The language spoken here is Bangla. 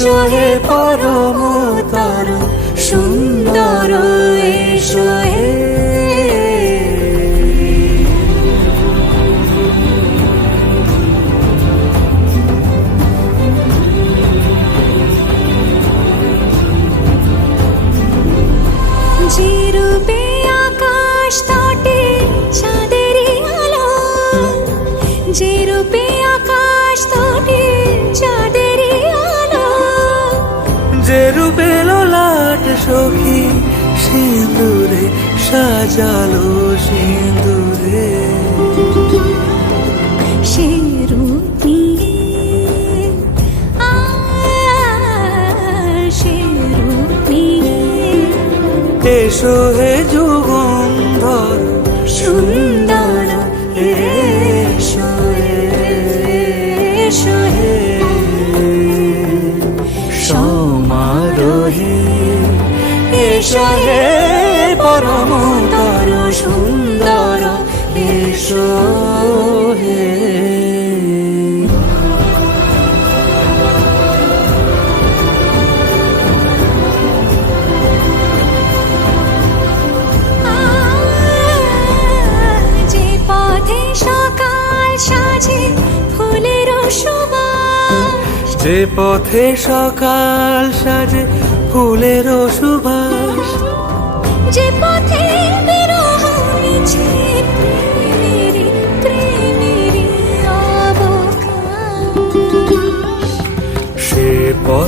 এসো হে পরমতর সুন্দর এসো হে। সখী সিঁদুরে সাজালো সিঁদুরে। এসো হে যুগন্ধর সুন্দর এসো হে। পরমতর সুন্দর এসো যে পথে সকাল সাজে ফুলের সুবাস